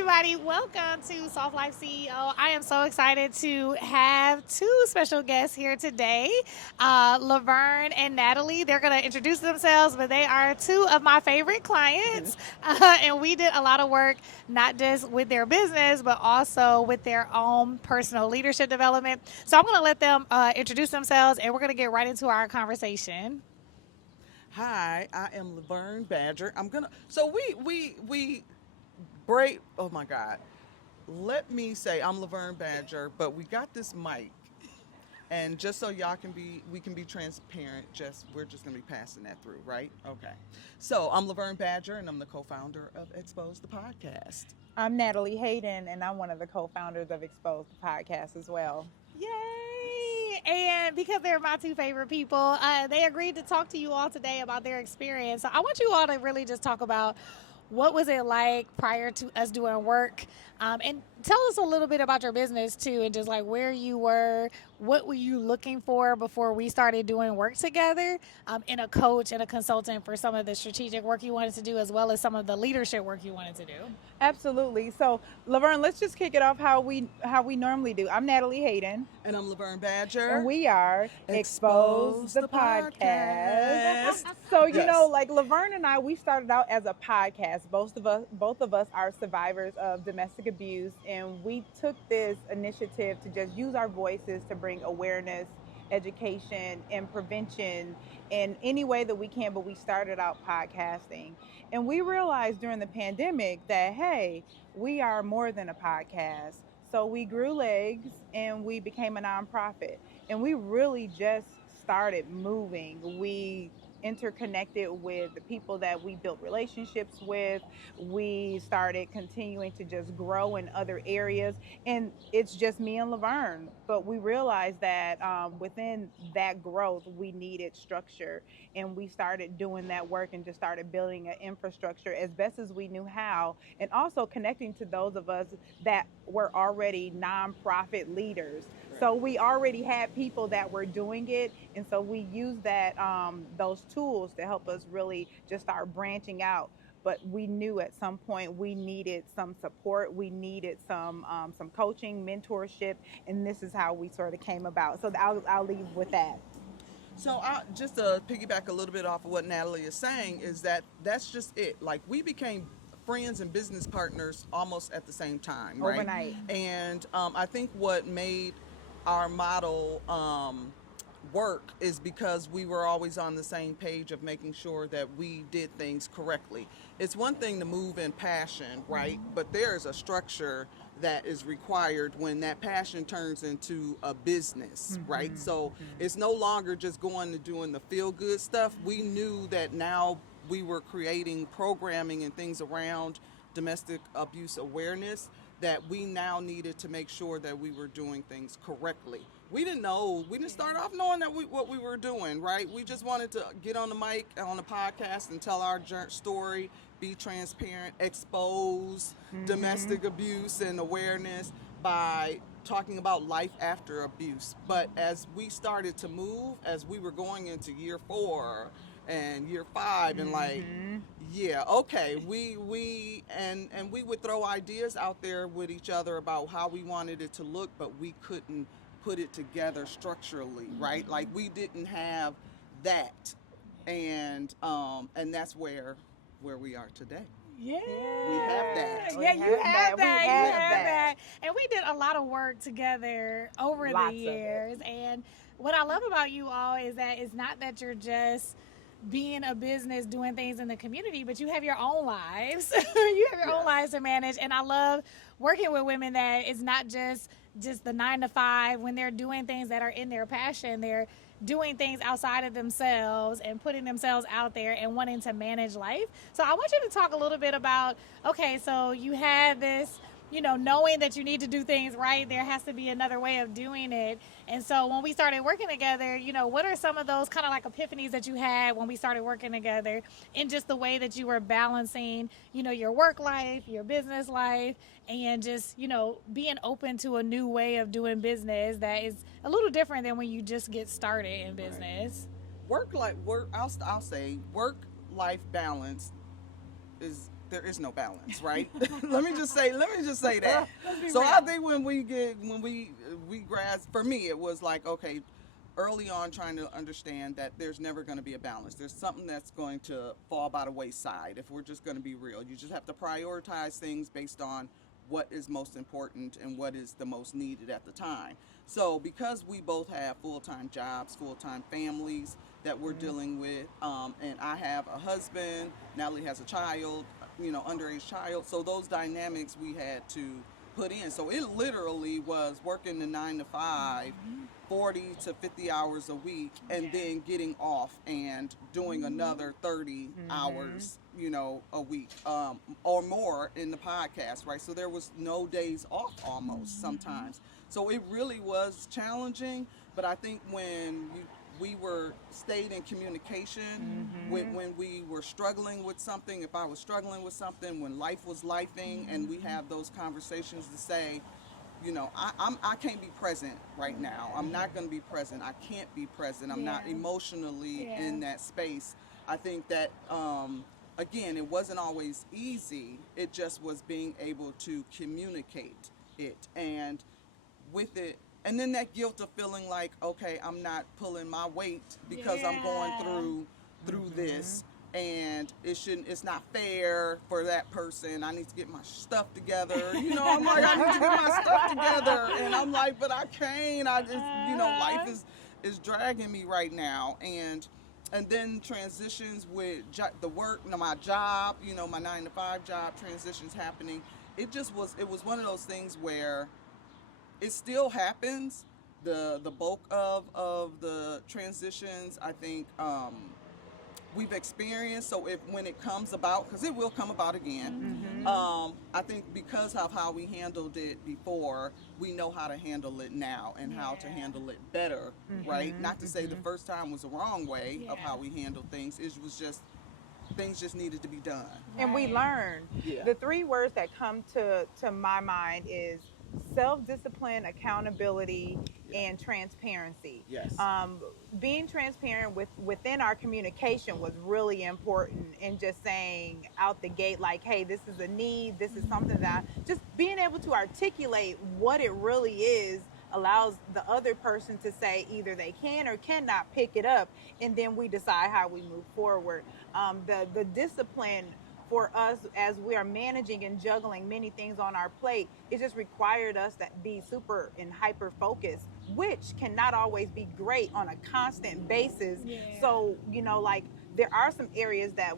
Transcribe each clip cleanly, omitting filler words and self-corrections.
everybody. Welcome to Soft Life CEO. I am so excited to have two special guests here today, Laverne and Natalie. They're going to introduce themselves, but they are two of my favorite clients. And we did a lot of work, not just with their business, but also with their own personal leadership development. So I'm going to let them introduce themselves, and we're going to get right into our conversation. Hi, I am Laverne Badger. We break. Oh my God. Let me say I'm Laverne Badger, but we got this mic, and just so we can be transparent. We're just gonna be passing that through, right? Okay. So I'm Laverne Badger, and I'm the co-founder of Expose the Podcast. I'm Natalie Hayden, and I'm one of the co-founders of Expose the Podcast as well. Yay! And because they're my two favorite people, they agreed to talk to you all today about their experience. So I want you all to really just talk about what was it like prior to us doing work, and tell us a little bit about your business too, and just like where you were, what were you looking for before we started doing work together, and a coach and a consultant for some of the strategic work you wanted to do, as well as some of the leadership work you wanted to do. Absolutely. So, Laverne, let's just kick it off how we normally do. I'm Natalie Hayden. And I'm Laverne Badger. And we are Expose the Podcast. So, like Laverne and I, we started out as a podcast. Both of us are survivors of domestic abuse, and we took this initiative to just use our voices to bring awareness, education, and prevention in any way that we can. But we started out podcasting, and we realized during the pandemic that, hey, we are more than a podcast. So we grew legs and we became a nonprofit, and we really just started moving. We interconnected with the people that we built relationships with. We started continuing to just grow in other areas, and it's just me and Laverne. But we realized that within that growth, we needed structure, and we started doing that work and just started building an infrastructure as best as we knew how, and also connecting to those of us that were already nonprofit leaders. So we already had people that were doing it, and so we used that those tools to help us really just start branching out. But we knew at some point we needed some support, we needed some coaching, mentorship, and this is how we sort of came about. So I'll leave with that. So just to piggyback a little bit off of what Natalie is saying, is that's just it. Like, we became friends and business partners almost at the same time, right? Overnight. And I think what made our model work is because we were always on the same page of making sure that we did things correctly. It's one thing to move in passion, right? But there's a structure that is required when that passion turns into a business, right? So it's no longer just going to doing the feel-good stuff. We knew that now we were creating programming and things around domestic abuse awareness, that we now needed to make sure that we were doing things correctly. We didn't start off knowing what we were doing, right? We just wanted to get on the mic, on the podcast, and tell our story, be transparent, expose domestic abuse and awareness by talking about life after abuse. But as we started to move, as we were going into year 4 and year 5, and we would throw ideas out there with each other about how we wanted it to look, but we couldn't put it together structurally, right? Like, we didn't have that, and that's where we are today. Yeah. We have that. Yeah, you have that. And we did a lot of work together over Lots the years. And what I love about you all is that it's not that you're just being a business, doing things in the community, but you have your own lives. You have your own lives to manage. And I love working with women that it's not just the 9 to 5. When they're doing things that are in their passion, they're doing things outside of themselves and putting themselves out there and wanting to manage life. So I want you to talk a little bit about, okay, so you had this, knowing that you need to do things right, there has to be another way of doing it. And so when we started working together, what are some of those kind of like epiphanies that you had when we started working together, in just the way that you were balancing, your work life, your business life, and just, being open to a new way of doing business that is a little different than when you just get started in business? I'll say work-life balance is there is no balance, right? let me just say that. So I think when we grasp, for me, it was like, okay, early on trying to understand that there's never going to be a balance. There's something that's going to fall by the wayside if we're just going to be real. You just have to prioritize things based on what is most important and what is the most needed at the time. So because we both have full-time jobs, full-time families that we're dealing with, and I have a husband, Natalie has a child, underage child. So those dynamics we had to put in. So it literally was working the 9 to 5, 40 to 50 hours a week, and then getting off and doing another 30 hours, a week, or more in the podcast, right? So there was no days off almost sometimes. So it really was challenging, but I think when we stayed in communication when we were struggling with something, if I was struggling with something, when life was lifing, and we have those conversations to say, I can't be present right now. I'm not going to be present. I can't be present. I'm not emotionally in that space. I think that, again, it wasn't always easy. It just was being able to communicate it. And with it, and then that guilt of feeling like, okay, I'm not pulling my weight because I'm going through this. And it's not fair for that person. I need to get my stuff together. I'm like, I need to get my stuff together. And I'm like, but I can't. I just, life is dragging me right now. And then transitions with the work, my job, my 9 to 5 job, transitions happening. It was one of those things where it still happens. The bulk of the transitions, I think, we've experienced. So when it comes about, because it will come about again, I think because of how we handled it before, we know how to handle it now and how to handle it better, right? Not to say the first time was the wrong way of how we handled things. It was just, things just needed to be done. And we learned. The 3 words that come to my mind is self-discipline, accountability, and transparency. Yes. Being transparent within our communication was really important, and just saying out the gate, like, hey, this is a need, this is something that, just being able to articulate what it really is allows the other person to say either they can or cannot pick it up, and then we decide how we move forward. The discipline for us, as we are managing and juggling many things on our plate, it just required us to be super and hyper focused, which cannot always be great on a constant basis. So, like, there are some areas that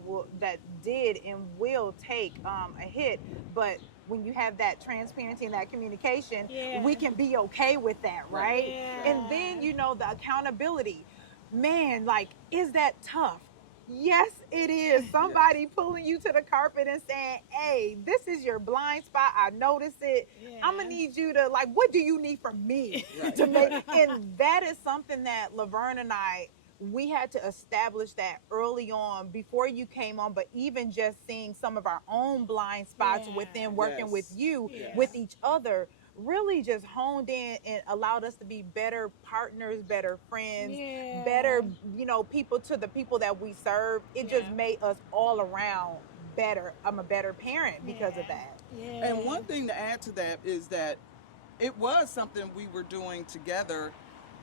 did and will take a hit, but when you have that transparency and that communication, we can be okay with that, right? And then, the accountability, man, like, is that tough? Yes, it is. Somebody pulling you to the carpet and saying, hey, this is your blind spot. I notice it. I'm going to need you to, like, what do you need from me to make? And that is something that Laverne and I, we had to establish that early on before you came on, but even just seeing some of our own blind spots within working with you, with each other, really just honed in and allowed us to be better partners, better friends, better, people to the people that we serve. It just made us all around better. I'm a better parent because of that. And one thing to add to that is that it was something we were doing together,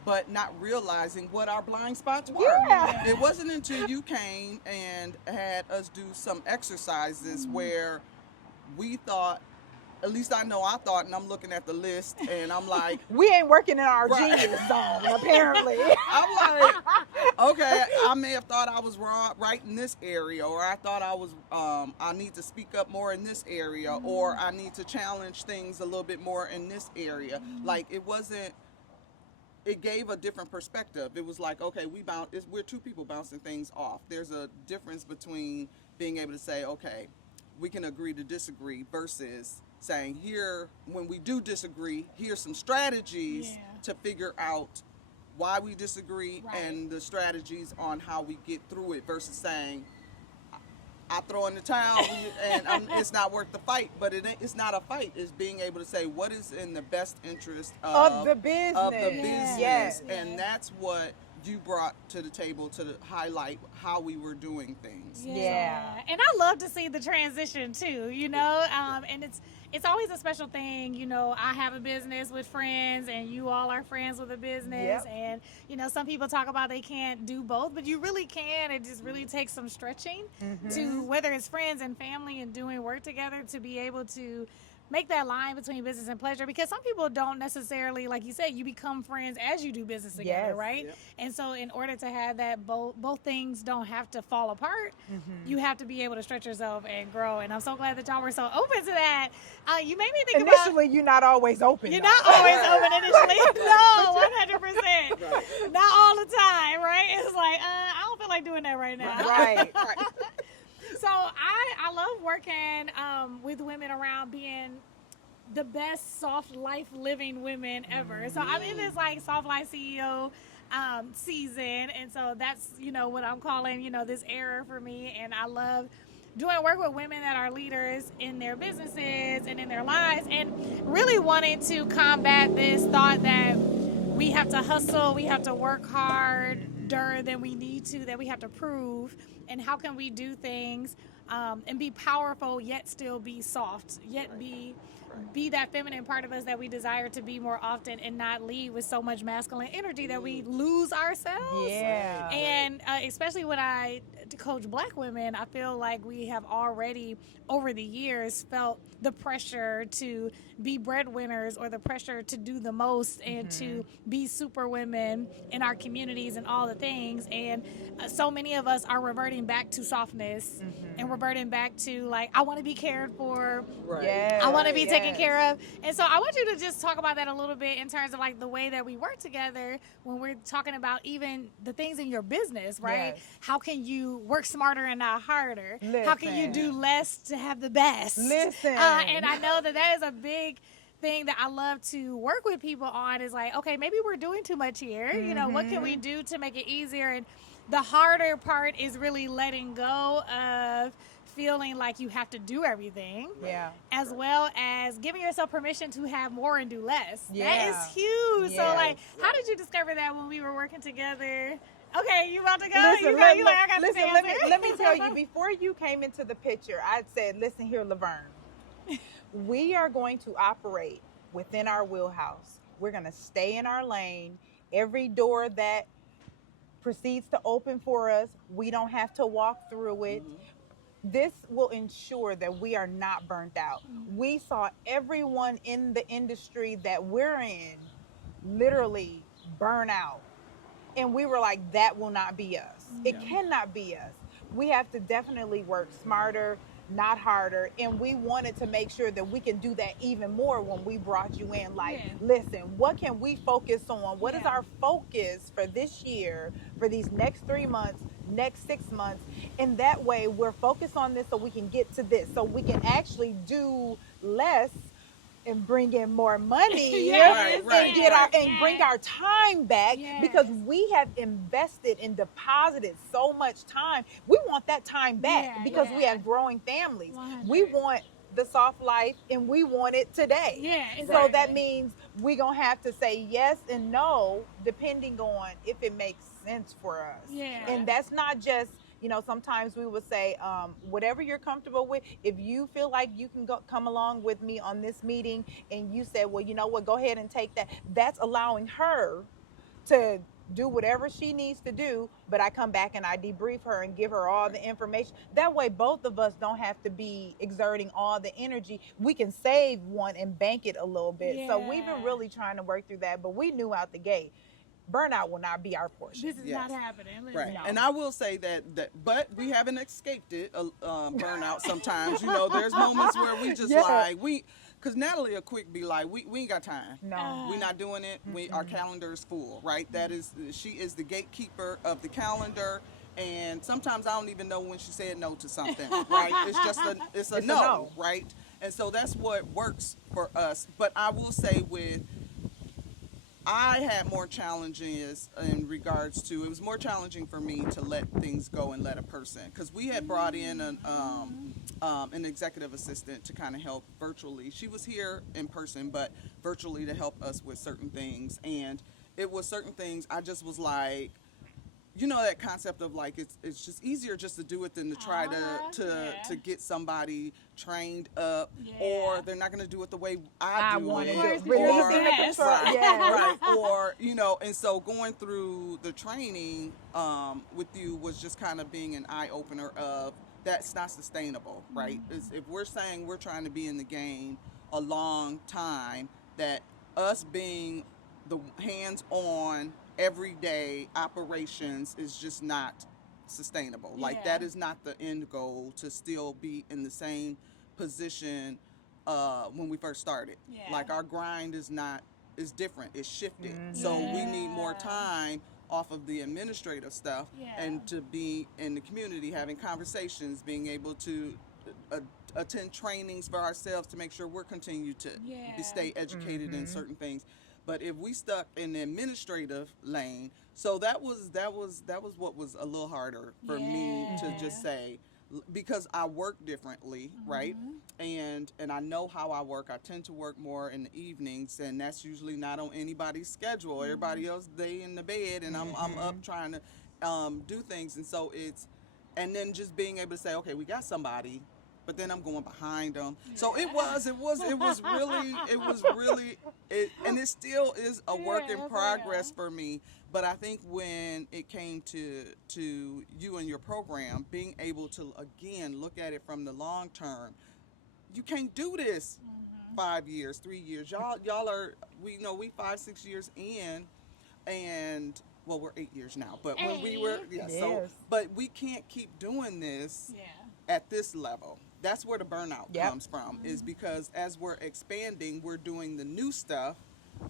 but not realizing what our blind spots were. It wasn't until you came and had us do some exercises where we thought, at least I know I thought, and I'm looking at the list, and I'm like, we ain't working in our genius zone, apparently. I'm like, okay, I may have thought I was wrong, right in this area, or I thought I was, I need to speak up more in this area, or I need to challenge things a little bit more in this area. Like, it gave a different perspective. It was like, okay, we're 2 people bouncing things off. There's a difference between being able to say, okay, we can agree to disagree, versus saying, here, when we do disagree, here's some strategies to figure out why we disagree and the strategies on how we get through it, versus saying, I throw in the towel and it's not worth the fight. But it's not a fight. It's being able to say what is in the best interest of the business. And that's what you brought to the table to highlight how we were doing things. Yeah. And I love to see the transition too, and it's always a special thing. I have a business with friends and you all are friends with a business. Yep. And, some people talk about they can't do both, but you really can. It just really takes some stretching to, whether it's friends and family and doing work together, to be able to make that line between business and pleasure, because some people don't necessarily, like you said, you become friends as you do business together, Yes. right? Yep. And so in order to have that, both things don't have to fall apart. You have to be able to stretch yourself and grow. And I'm so glad that y'all were so open to that. You made me think Initially, you're not always open. you're though. not always open initially. No, 100%. Not all the time, right? It's like, I don't feel like doing that right now. Right. So I love working with women around being the best soft life living women ever. So I'm in this like soft life CEO season, and so that's what I'm calling this era for me. And I love doing work with women that are leaders in their businesses and in their lives, and really wanting to combat this thought that we have to hustle, we have to work harder than we need to, that we have to prove. And how can we do things and be powerful yet still be soft, yet be that feminine part of us that we desire to be more often, and not lead with so much masculine energy that we lose ourselves. Yeah. And especially when I coach Black women, I feel like we have already over the years felt the pressure to be breadwinners, or the pressure to do the most and to be super women in our communities and all the things. And so many of us are reverting back to softness and reverting back to like, I want to be cared for. Right. Yes. I want to be taken care of. And so I want you to just talk about that a little bit in terms of like the way that we work together when we're talking about even the things in your business, right? Yes. How can you work smarter and not harder? How can you do less to have the best? Listen. And I know that is a big thing that I love to work with people on, is like, okay, maybe we're doing too much here. What can we do to make it easier? And the harder part is really letting go of feeling like you have to do everything, as well as giving yourself permission to have more and do less. That is huge. So like, how did you discover that when we were working together? Okay, you about to go? Listen, let me tell you, you. before you came into the picture, I said, listen here, Laverne, we are going to operate within our wheelhouse. We're going to stay in our lane. Every door that proceeds to open for us, we don't have to walk through it. This will ensure that we are not burnt out. We saw everyone in the industry that we're in literally burn out. And we were like, that will not be us. It cannot be us. We have to definitely work smarter, not harder. And we wanted to make sure that we can do that even more when we brought you in. Like, listen, what can we focus on? What is our focus for this year, for these next 3 months, next 6 months? And that way we're focused on this so we can get to this, so we can actually do less and bring in more money and bring our time back, because we have invested and deposited so much time. We want that time back because we have growing families. 100. We want the soft life and we want it today. So that means we're going to have to say yes and no depending on if it makes sense for us. And that's not just, sometimes we would say, whatever you're comfortable with, if you feel like you can come along with me on this meeting, and you said, well, you know what, go ahead and take that. That's allowing her to do whatever she needs to do, but I come back and I debrief her and give her all the information. That way, both of us don't have to be exerting all the energy. We can save one and bank it a little bit. So we've been really trying to work through that, but we knew out the gate, burnout will not be our portion. This is not happening. Right. No. And I will say that, but we haven't escaped it, burnout sometimes. There's moments where we just because Natalie will quick be like, we ain't got time. No. We're not doing it. Our calendar is full, right? She is the gatekeeper of the calendar. And sometimes I don't even know when she said no to something, right? It's a no, right? And so that's what works for us. But I will say I had more challenges in regards to, it was more challenging for me to let things go and let a person, because we had brought in an executive assistant to kind of help virtually. She was here in person, but virtually to help us with certain things. And it was certain things I just was like, you know, that concept of like it's just easier just to do it than to try to get somebody trained up, or they're not going to do it the way I do want it, to do it. or Right, or you know. And so going through the training with you was just kind of being an eye opener of that's not sustainable, right? If we're saying we're trying to be in the game a long time, that us being the hands-on everyday operations is just not sustainable. Like that is not the end goal, to still be in the same position when we first started. Like our grind is different, it's shifted. So we need more time off of the administrative stuff and to be in the community having conversations, being able to attend trainings for ourselves to make sure we're continue to stay educated in certain things. But if we stuck in the administrative lane, so that was what was a little harder for me to just say, because I work differently, right? And I know how I work. I tend to work more in the evenings, and that's usually not on anybody's schedule. Everybody else, they in the bed, and I'm up trying to do things. And so and then just being able to say, okay, we got somebody, but then I'm going behind them. So it was really, and it still is a work in progress for me. But I think when it came to you and your program, being able to, again, look at it from the long term, you can't do this 5 years, 3 years. Y'all are, we 5-6 years in, and well, we're 8 years now, but when we were, but we can't keep doing this at this level. That's where the burnout comes from, is because as we're expanding, we're doing the new stuff,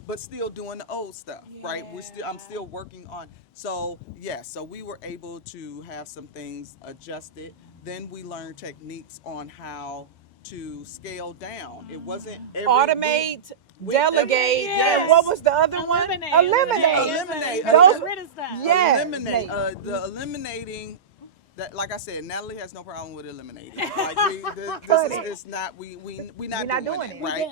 but still doing the old stuff, right? I'm still working on. So so we were able to have some things adjusted. Then we learned techniques on how to scale down. It wasn't automate, delegate, and what was the other one? Eliminate. Get rid of stuff. Eliminate. The eliminating. That, like I said, Natalie has no problem with eliminating. Like it's not we not doing it, right?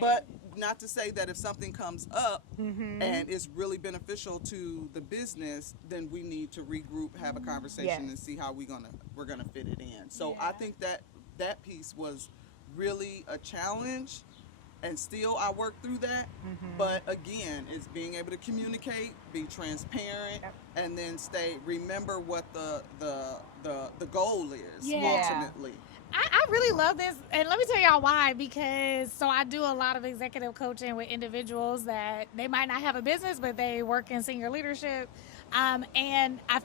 But not to say that if something comes up and it's really beneficial to the business, then we need to regroup, have a conversation, and see how we're gonna fit it in. So I think that piece was really a challenge, and still I work through that. But again, it's being able to communicate, be transparent, and then remember what the goal is ultimately. I really love this, and let me tell y'all why. Because I do a lot of executive coaching with individuals that they might not have a business, but they work in senior leadership, and I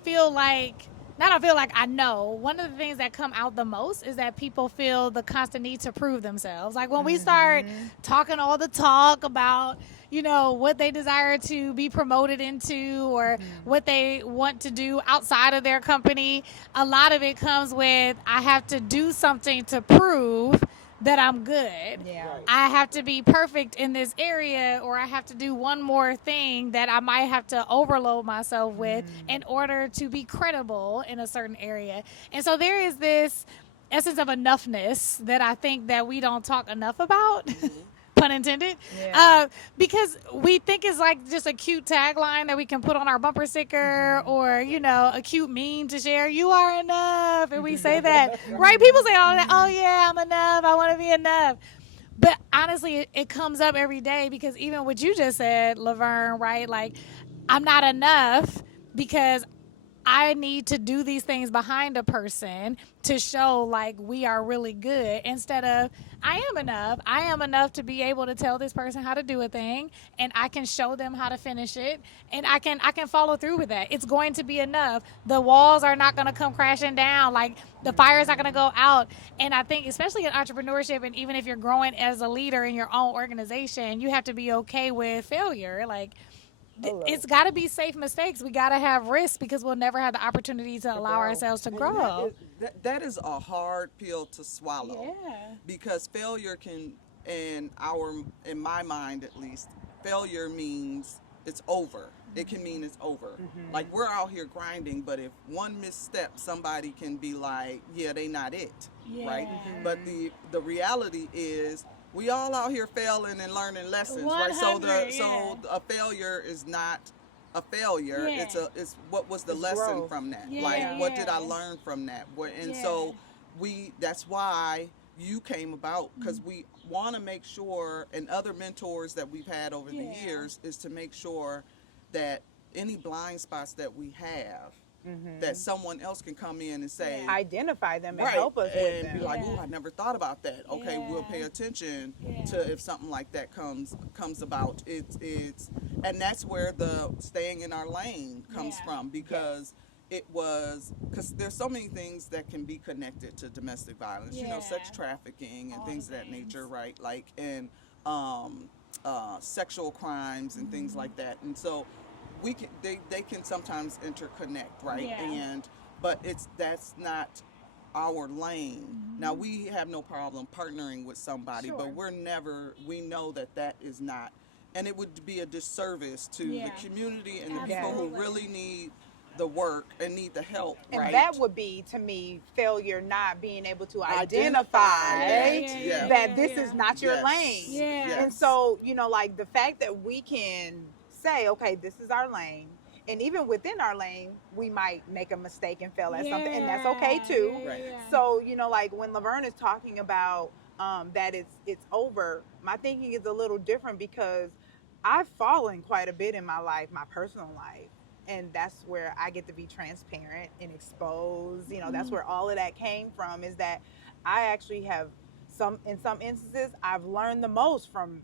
know one of the things that come out the most is that people feel the constant need to prove themselves. Like when we start talking all the talk about, what they desire to be promoted into, or what they want to do outside of their company, a lot of it comes with, I have to do something to prove that I'm good. I have to be perfect in this area, or I have to do one more thing that I might have to overload myself with in order to be credible in a certain area. And so there is this essence of enoughness that I think that we don't talk enough about. Pun intended, because we think it's like just a cute tagline that we can put on our bumper sticker, or a cute meme to share. You are enough, and we say that, right? People say all that. Oh yeah, I'm enough. I want to be enough. But honestly, it comes up every day, because even what you just said, Laverne, right? Like, I'm not enough because I need to do these things behind a person to show like we are really good, instead of I am enough to be able to tell this person how to do a thing, and I can show them how to finish it, and I can follow through with that. It's going to be enough. The walls are not going to come crashing down. Like, the fire's not going to go out. And I think especially in entrepreneurship, and even if you're growing as a leader in your own organization, you have to be okay with failure. Like, it's got to be safe mistakes. We got to have risks, because we'll never have the opportunity to allow ourselves to grow. That is a hard pill to swallow. Because failure can, in my mind at least, failure means it's over. It can mean it's over. Like, we're out here grinding, but if one misstep, somebody can be like, yeah, they not it, right? But the reality is, we all out here failing and learning lessons, 100, right? So a failure is not a failure. Yeah. It's what was the It's lesson growth. from that? Yeah, Like, what did I yeah. learn from that? And Yeah. so that's why you came about, because Mm-hmm. we want to make sure, and other mentors that we've had over the Yeah. years, is to make sure that any blind spots that we have, that someone else can come in and say, Yeah. Identify them and right, help us with and them. be like, Yeah. "Oh, I never thought about that." Okay, we'll Yeah. pay attention Yeah. to if something like that comes about. It's and that's where the staying in our lane comes Yeah. from, because because there's so many things that can be connected to domestic violence. You know, Yeah. sex trafficking and All things the of that things. nature, right? Like, and sexual crimes and things like that. And so they can sometimes interconnect, right? Yeah. But that's not our lane. Now, we have no problem partnering with somebody, Sure. but we know that is not, and it would be a disservice to Yeah. the community and the people who Absolutely. really need the work and need the help, And right? that would be, to me, failure not being able to identify Yeah. that this is Yeah. not your Yes. lane. Yeah. Yes. And so, like the fact that we can say, okay, this is our lane. And even within our lane, we might make a mistake and fail at something, and that's okay too. Yeah, Right. yeah. So, like when Laverne is talking about that it's over, my thinking is a little different, because I've fallen quite a bit in my life, my personal life. And that's where I get to be transparent and expose. That's where all of that came from, is that I actually have in some instances, I've learned the most from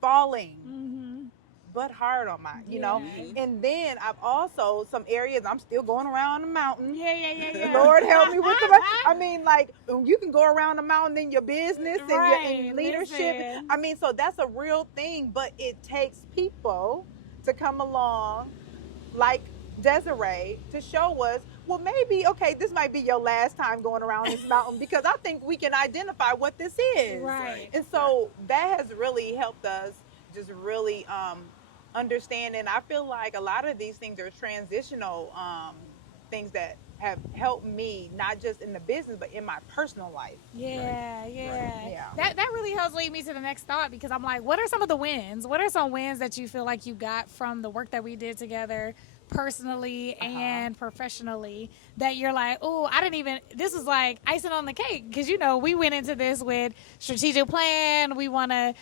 falling, Mm-hmm. but hard on mine, Yeah. And then I've also, some areas I'm still going around the mountain. Yeah. Lord help me with the. I mean, like, you can go around the mountain in your business and your Right, in leadership. listen. I mean, so that's a real thing, but it takes people to come along, like Desiree, to show us, well, maybe, okay, this might be your last time going around this mountain, because I think we can identify what this is. Right. And so that has really helped us just really understand. And I feel like a lot of these things are transitional things that have helped me, not just in the business, but in my personal life. Yeah. Yeah. That really helps lead me to the next thought, because I'm like, what are some of the wins? What are some wins that you feel like you got from the work that we did together, personally and professionally, that you're like, oh, this was like icing on the cake, because we went into this with strategic plan. We want to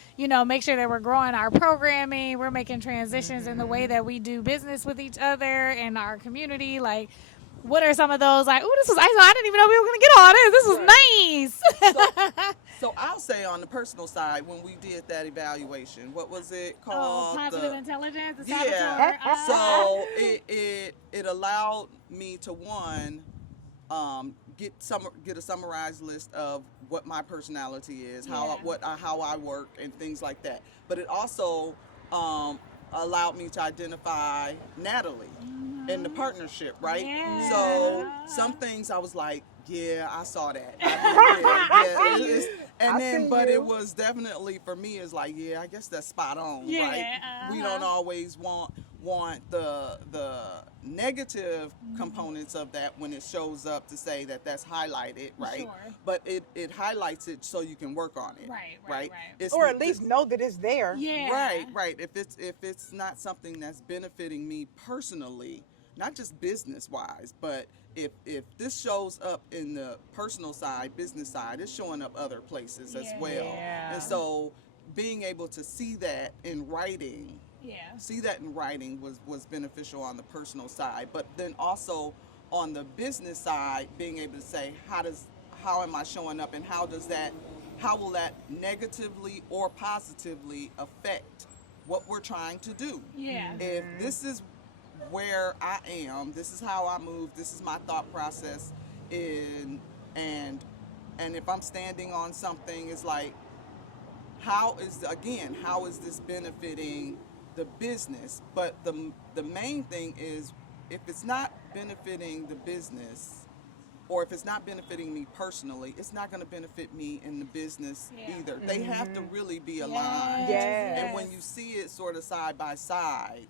make sure that we're growing our programming, we're making transitions in the way that we do business with each other and our community. Like, what are some of those, like, oh, this was icing, I didn't even know we were going to get all this was nice. So I'll say, on the personal side, when we did that evaluation, what was it called? Positive intelligence, the Yeah. saboteur. So it allowed me to, get a summarized list of what my personality is, how I work, and things like that. But it also allowed me to identify Natalie in the partnership, right? Yeah. So some things I was like, yeah, I saw that. But it was definitely, for me, is like, yeah, I guess that's spot on, right? We don't always want the negative components of that when it shows up, to say that that's highlighted, right? Sure. But it highlights it so you can work on it, Right. Or at least know that it's there. Yeah. Right. If it's not something that's benefiting me personally, not just business wise, but if this shows up in the personal side, business side, it's showing up other places as well. Yeah. And so being able to see that in writing was beneficial on the personal side. But then also on the business side, being able to say, how am I showing up, and how will that negatively or positively affect what we're trying to do? Yeah. If this is where I am, this is how I move, this is my thought process, and if I'm standing on something, it's like, how is this benefiting the business? But the main thing is, if it's not benefiting the business, or if it's not benefiting me personally, it's not going to benefit me in the business either. They have to really be aligned. Yes. And when you see it sort of side by side,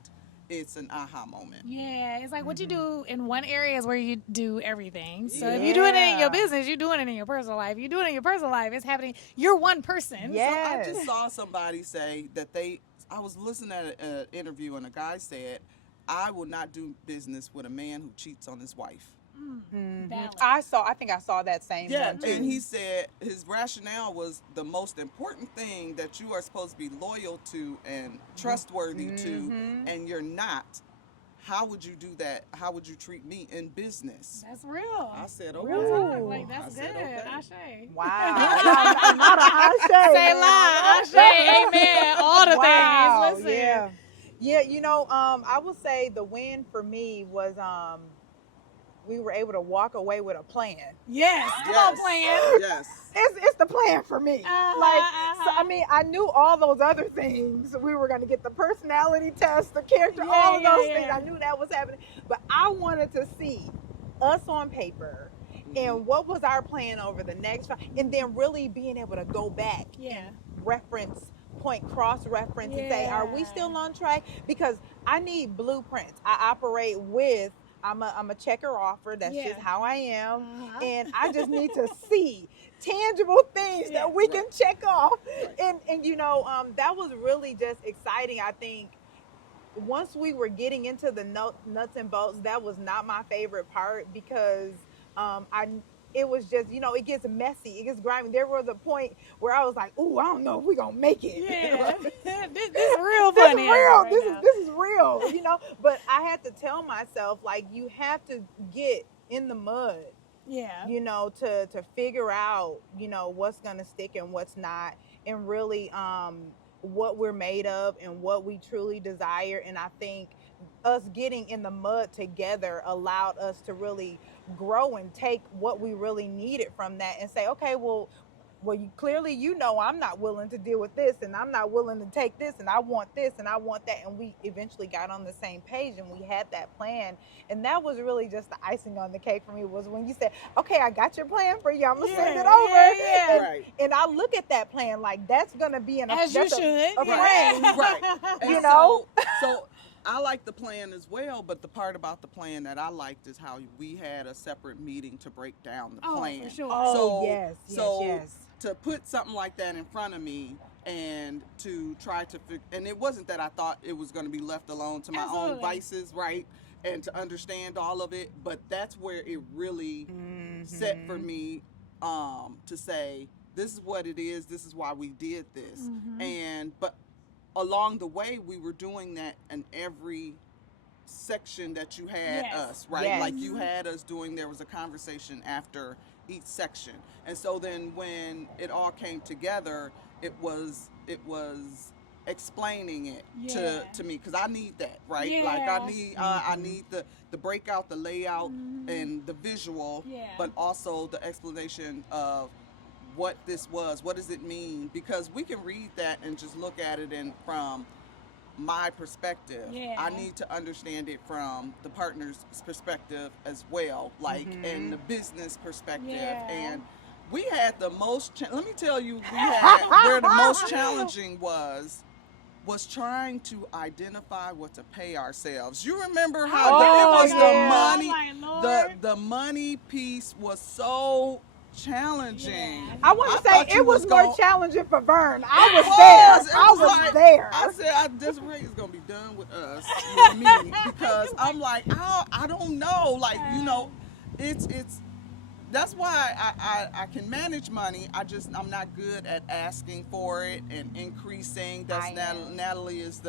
it's an aha moment. Yeah, it's like what you do in one area is where you do everything. So if you're doing it in your business, you're doing it in your personal life. You do it in your personal life, it's happening. You're one person. Yes. So I just saw somebody say that I was listening at an interview, and a guy said I will not do business with a man who cheats on his wife. Balance. I think I saw that same Yeah, one too. and he said his rationale was the most important thing that you are supposed to be loyal to and trustworthy to, and you're not. How would you do that? How would you treat me in business? That's real. I said, Real okay. talk. Like, I that's said, good. okay. Ashe. Wow. Not a Ashe. Say lie. Ashe. Amen. All the Wow. things. Listen. Yeah. Yeah, I will say the win for me was we were able to walk away with a plan. Yes. Come on, plan. Yes. It's the plan for me. So, I mean, I knew all those other things. We were going to get the personality test, the character, all of those things. I knew that was happening. But I wanted to see us on paper and what was our plan over the next 5, and then really being able to go back and reference point, cross-reference and say, are we still on track? Because I need blueprints. I operate with I'm a checker offer. That's just how I am. And I just need to see tangible things that we can check off. And that was really just exciting. I think once we were getting into the nuts and bolts, that was not my favorite part because it was just, it gets messy. It gets grimy. There was a point where I was like, ooh, I don't know if we're going to make it. Yeah. This is real funny. This is real, But I had to tell myself, like, you have to get in the mud. Yeah. To figure out, what's going to stick and what's not. And really what we're made of and what we truly desire. And I think us getting in the mud together allowed us to really grow and take what we really needed from that and say, okay, well, you clearly, I'm not willing to deal with this, and I'm not willing to take this, and I want this, and I want that. And we eventually got on the same page, and we had that plan. And that was really just the icing on the cake for me, was when you said, okay, I got your plan for you. I'm going to send it over. And I look at that plan like that's going to be as you should. A frame. Right. And so I like the plan as well, but the part about the plan that I liked is how we had a separate meeting to break down the plan. For sure. Oh, So yes. To put something like that in front of me and to try to and it wasn't that I thought it was going to be left alone to my own vices, right? And to understand all of it, but that's where it really set for me to say, this is what it is, this is why we did this. But along the way, we were doing that in every section that you had us, right? Yes. Like you had us doing, there was a conversation after each section. And so then when it all came together, it was explaining it to me, because I need that, right? Like I need the breakout, the layout, and the visual, but also the explanation of what this was, what does it mean? Because we can read that and just look at it from my perspective. I need to understand it from the partner's perspective as well, like and the business perspective. And we had the most, let me tell you, where the most challenging was trying to identify what to pay ourselves. You remember how it was the money, the money piece was so challenging. I want to say it was more challenging for Vern. I was there. I said, Desiree is going to be done with us, with me, because I'm like, I don't know. Like, it's that's why I can manage money. I'm not good at asking for it and increasing. That's Natalie is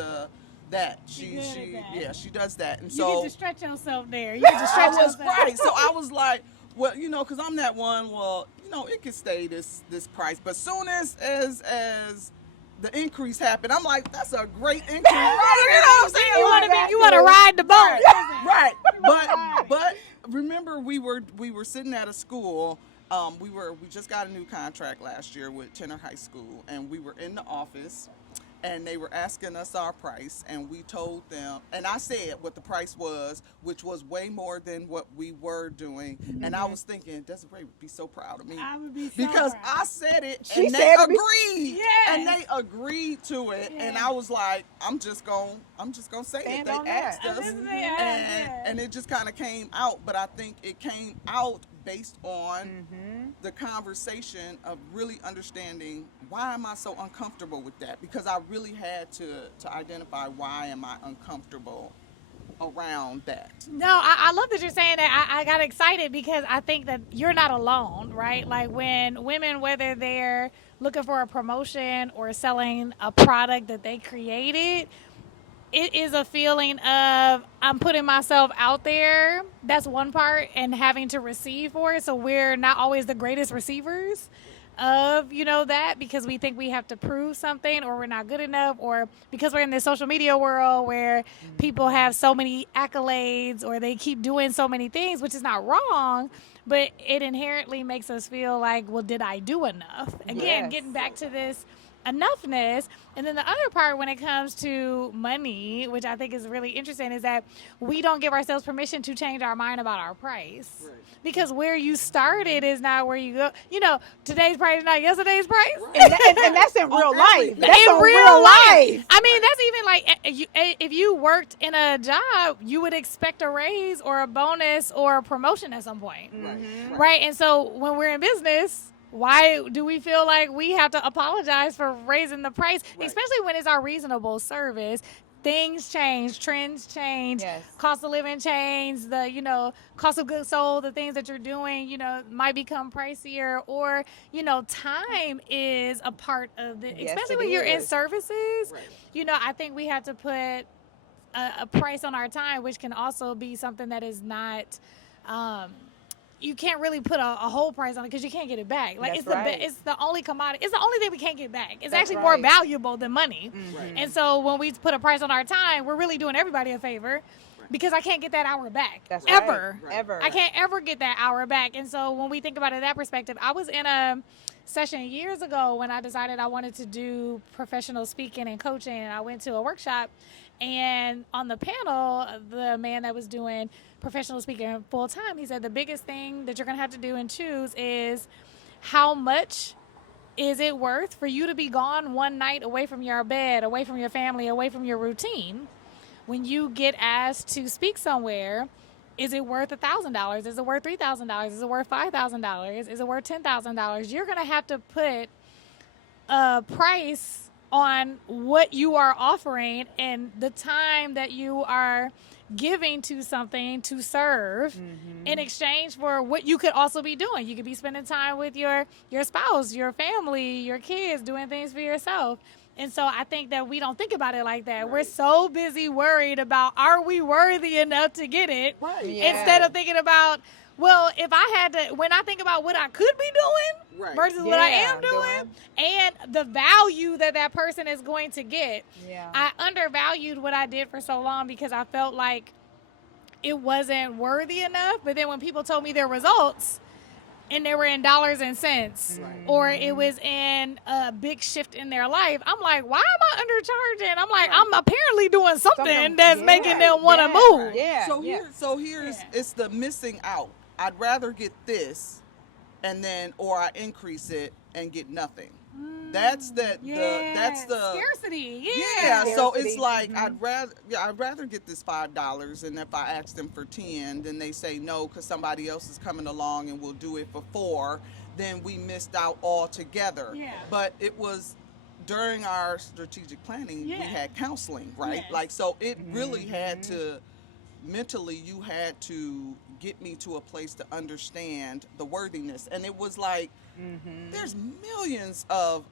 she does that. And so you get to stretch yourself there. You get to stretch yourself. Right. So I was like, well, because I'm that one. Well, it could stay this price, but soon as the increase happened, I'm like, that's a great increase. Right? You know what I'm saying? You want to ride the boat, right? But remember, we were sitting at a school. We just got a new contract last year with Tenor High School, and we were in the office. And they were asking us our price, and we told them, and I said what the price was, which was way more than what we were doing. And I was thinking, Desiree would be so proud of me. I would be so because proud. I said it, and they agreed. And they agreed to it. And I was like, I'm just gonna say it. They asked us, and it just kind of came out. But I think it came out based on the conversation of really understanding, why am I so uncomfortable with that? Because I really had to identify, why am I uncomfortable around that. No, I love that you're saying that. I got excited because I think that you're not alone, right? Like when women, whether they're looking for a promotion or selling a product that they created, it is a feeling of I'm putting myself out there. That's one part, and having to receive for it. So we're not always the greatest receivers of that, because we think we have to prove something, or we're not good enough, or because we're in this social media world where people have so many accolades, or they keep doing so many things, which is not wrong, but it inherently makes us feel like, well, did I do enough? Again, Yes. getting back to this enoughness. And then the other part, when it comes to money, which I think is really interesting, is that we don't give ourselves permission to change our mind about our price. Right. Because where you started is not where you go. Today's price is not yesterday's price. And that's in real life. That's In on real life. I mean, that's even like if you worked in a job, you would expect a raise or a bonus or a promotion at some point. Right? And so when we're in business, why do we feel like we have to apologize for raising the price, especially when it's our reasonable service? Things change, trends change, Yes. cost of living change, the cost of goods sold, the things that you're doing, might become pricier, or time is a part of the, Yes, especially it when you're in is. services. Right. I think we have to put a price on our time, which can also be something that is not. You can't really put a whole price on it because you can't get it back. Like That's it's the only commodity. It's the only thing we can't get back. It's That's actually more right. valuable than money. Right. And so when we put a price on our time, we're really doing everybody a favor, because I can't get that hour back. That's ever. right. Ever. I can't ever get that hour back. And so when we think about it that perspective, I was in a session years ago when I decided I wanted to do professional speaking and coaching, and I went to a workshop, and on the panel, the man that was doing professional speaking full time, he said the biggest thing that you're going to have to do and choose is how much is it worth for you to be gone one night away from your bed, away from your family, away from your routine. When you get asked to speak somewhere, is it worth $1,000? Is it worth $3,000? Is it worth $5,000? Is it worth $10,000? You're going to have to put a price on what you are offering and the time that you are giving to something to serve in exchange for what you could also be doing. You could be spending time with your spouse, your family, your kids, doing things for yourself. And so I think that we don't think about it like that. Right. We're so busy worried about, are we worthy enough to get it? Right. Yeah. Instead of thinking about, well, if I had to, when I think about what I could be doing versus what I am doing, and the value that person is going to get, I undervalued what I did for so long because I felt like it wasn't worthy enough. But then when people told me their results, and they were in dollars and cents, or it was in a big shift in their life, I'm like, why am I undercharging? I'm like, I'm apparently doing something that's making them want to move. Yeah. So here's it's the missing out. I'd rather get this, or I increase it and get nothing. That's the scarcity. Yeah. So Scarcity. it's like I'd rather get this $5, and if I ask them for 10, then they say no because somebody else is coming along and will do it for 4. Then we missed out altogether. Yeah. But it was during our strategic planning we had counseling, right? Yes. Like so it really had to mentally you had to get me to a place to understand the worthiness, and it was like there's millions of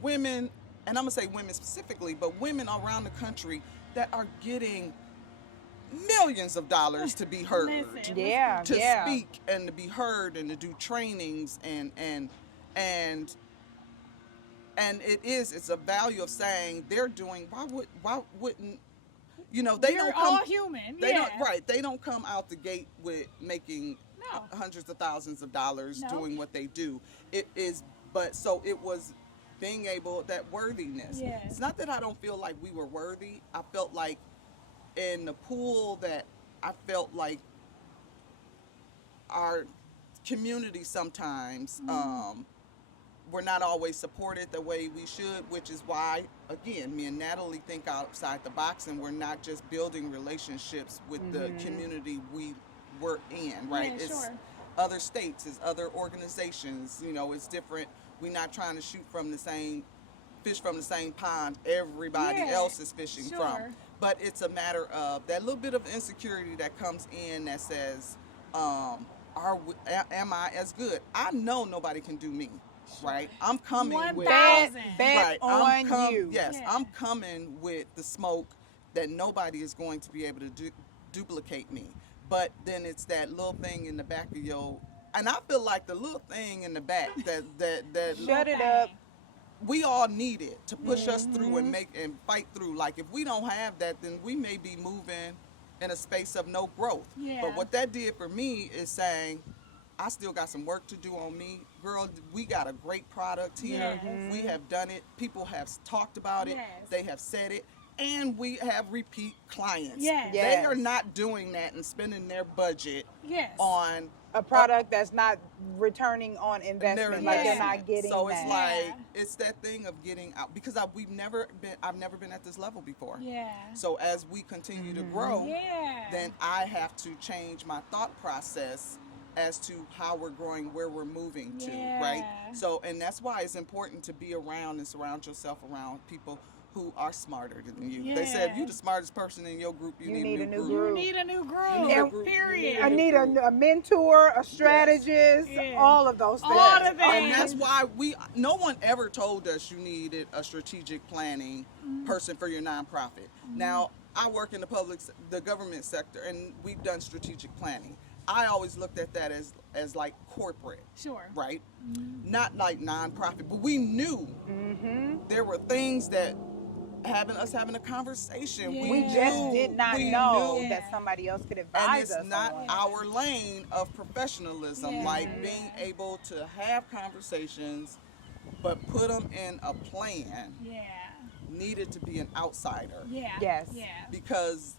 women, and I'm gonna say women specifically, but women around the country that are getting millions of dollars to be heard, to speak and to be heard and to do trainings and it's a value of saying they're doing why wouldn't they don't come all human. They don't come out the gate with making hundreds of thousands of dollars doing what they do. It is, but so it was being able, that worthiness. Yes. It's not that I don't feel like we were worthy. I felt like in the pool that I felt like our community sometimes we're not always supported the way we should, which is why, again, me and Natalie think outside the box, and we're not just building relationships with the community we were in, right? Yeah, it's other states, it's other organizations, it's different. We're not trying to fish from the same pond everybody else is fishing from. But it's a matter of that little bit of insecurity that comes in that says, am I as good? I know nobody can do me, right? I'm coming with 1,000. Bet on you. Yes, Yeah. I'm coming with the smoke that nobody is going to be able to duplicate me. But then it's that little thing in the back of your, and I feel like the little thing in the back that Shut it up. we all need it to push us through and make and fight through. Like if we don't have that, then we may be moving in a space of no growth. Yeah. But what that did for me is saying, I still got some work to do on me. Girl, we got a great product here. Yes. We have done it. People have talked about it. Yes. They have said it. And we have repeat clients. Yes. They Yes. are not doing that and spending their budget Yes. on A product that's not returning on investment, like they're not getting so that. it's like it's that thing of getting out because I've never been at this level before. Yeah. So as we continue to grow, Yeah. then I have to change my thought process as to how we're growing, where we're moving to, right? Yeah. So, and that's why it's important to be around and surround yourself around people who are smarter than you. They said if you're the smartest person in your group, you need a new You group. need a new group. You need a group. Period. I need a mentor, a strategist, Yeah. all of those things. All the And things. that's why no one ever told us you needed a strategic planning person for your nonprofit. Now, I work in the government sector, and we've done strategic planning. I always looked at that as like corporate, Sure. right? Not like nonprofit, but we knew there were things that having a conversation. Yeah. We just did not we know knew. that somebody else could And advise it's us. not on. our lane of professionalism, Yeah. like being able to have conversations, but put them in a plan. Yeah. Needed to be an outsider Yeah. Yes. Yeah. because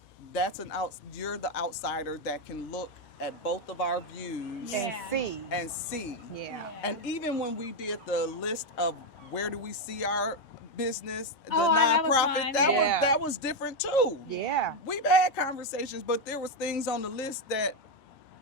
you're the outsider that can look at both of our views And Yeah. see. and see. Yeah. And even when we did the list of where do we see our business, the that was nonprofit, fun. Yeah. that was different too. Yeah. We've had conversations, but there was things on the list that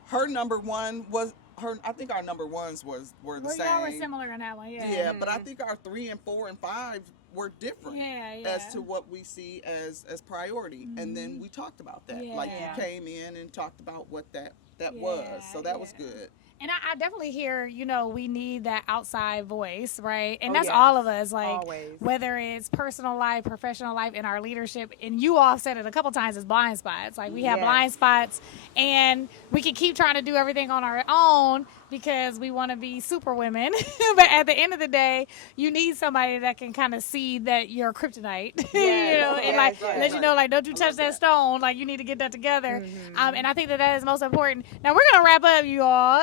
her number one was her. I think our number ones were the Well, same. y'all were similar in that one. Yeah. Yeah, but I think our 3 and 4 and 5 were different Yeah. as to what we see as priority. And then we talked about that. Like Yeah. you came in and talked about what that was. So that was Yeah. good. And I definitely hear, we need that outside voice, right? And Oh, that's yes. all of us, like Always. whether it's personal life, professional life, in our leadership. And you all said it a couple times as blind spots. Like we have Yes. blind spots, and we can keep trying to do everything on our own because we want to be super women. But at the end of the day, you need somebody that can kind of see that you're kryptonite, Yes. and Yes, like yes. let you know, like, don't you touch that stone. Like you need to get that together. And I think that is most important. Now we're gonna wrap up, you all,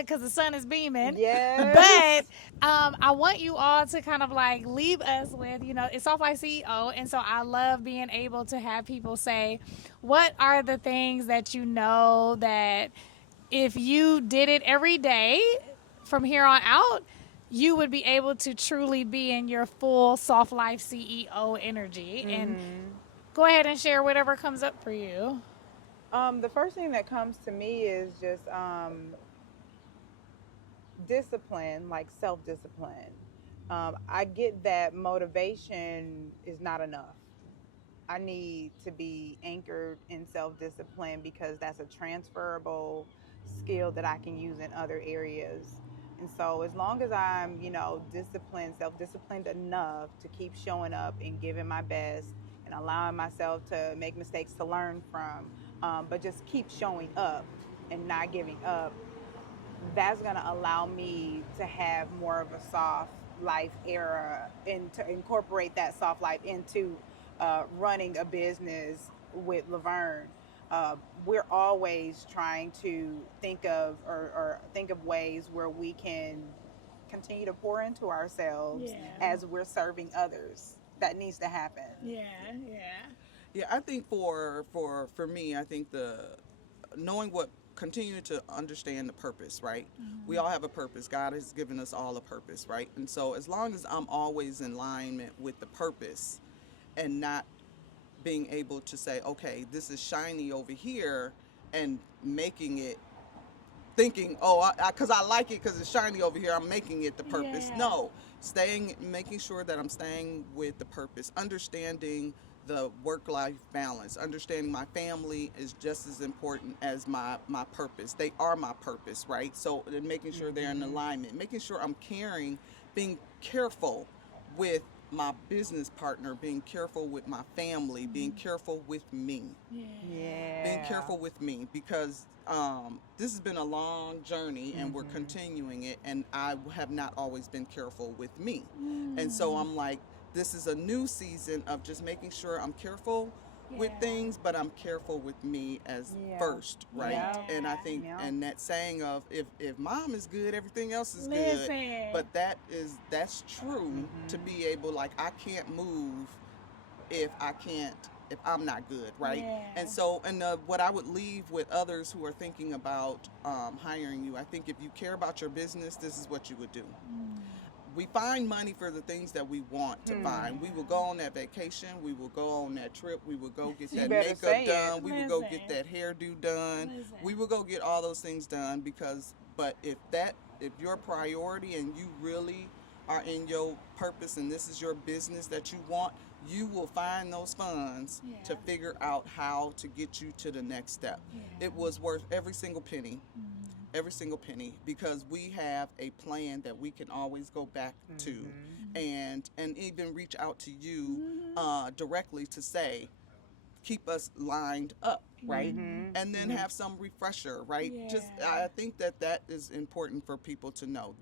because the sun is beaming. Yes. But I want you all to kind of like leave us with, it's Soft Life CEO. And so I love being able to have people say, what are the things that you know that if you did it every day from here on out, you would be able to truly be in your full Soft Life CEO energy. And go ahead and share whatever comes up for you. The first thing that comes to me is just discipline, like self-discipline. I get that motivation is not enough. I need to be anchored in self-discipline because that's a transferable skill that I can use in other areas. And so as long as I'm, self-disciplined enough to keep showing up and giving my best and allowing myself to make mistakes to learn from, but just keep showing up and not giving up, that's going to allow me to have more of a soft life era and to incorporate that soft life into running a business with Laverne. We're always trying to think of ways where we can continue to pour into ourselves as we're serving others. That needs to happen. Yeah. Yeah, I think for me, I think continue to understand the purpose, right? We all have a purpose. God has given us all a purpose, right? And so as long as I'm always in alignment with the purpose and not being able to say, okay, this is shiny over here and making it, thinking, because I like it because it's shiny over here, I'm making it the purpose. Yeah. No, making sure that I'm staying with the purpose, understanding the work-life balance, understanding my family is just as important as my purpose. They are my purpose, right? So then making sure they're in alignment, making sure I'm caring, being careful with my business partner, being careful with my family, being careful with me. Yeah. Being careful with me, because this has been a long journey and we're continuing it, and I have not always been careful with me. And so I'm like, this is a new season of just making sure I'm careful with things, but I'm careful with me as first, right? Yeah. And I think, Yeah. and that saying of if mom is good, everything else is Listen. good. But that's true to be able, like, I can't move if I'm not good, right? Yeah. And so, what I would leave with others who are thinking about hiring you, I think if you care about your business, this is what you would do. We find money for the things that we want to find. We will go on that vacation. We will go on that trip. We will go get that better makeup say it. done. We will go Listen. get that hairdo done. Listen. We will go get all those things done but if your priority and you really are in your purpose and this is your business that you want, you will find those funds to figure out how to get you to the next step. It was worth every single penny. Every single penny, because we have a plan that we can always go back to and even reach out to you directly to say, keep us lined up, right? And then have some refresher, right? I think that is important for people to know.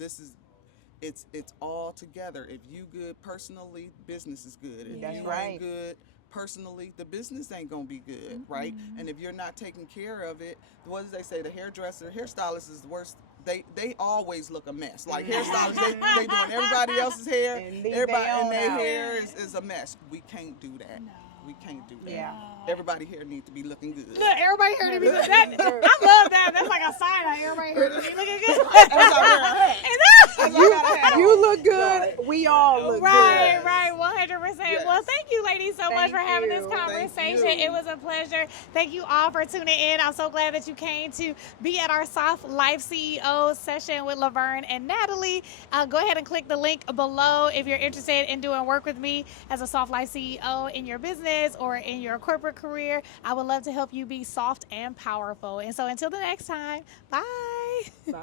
It's all together. If you good personally, business is good. If That's you right. ain't good personally, the business ain't gonna be good, right? And if you're not taking care of it, what does they say? The hairstylist is the worst. They always look a mess. Like hairstylists, they doing everybody else's hair, And leave everybody their and own their out. hair is a mess. We can't do that. No. We can't do that. Yeah. Everybody here needs to be looking good. Look, everybody heard to be that. I love that. That's like a sign out. Everybody heard to be looking good. That's our hair. You look good. We all look Right, good. right, 100%. Yes. Well, thank you, ladies, so much Thank for having this you. conversation. Thank you. It was a pleasure. Thank you all for tuning in. I'm so glad that you came to be at our Soft Life CEO session with Laverne and Natalie. Go ahead and click the link below if you're interested in doing work with me as a Soft Life CEO in your business or in your corporate career. I would love to help you be soft and powerful. And so until the next time, bye. Bye.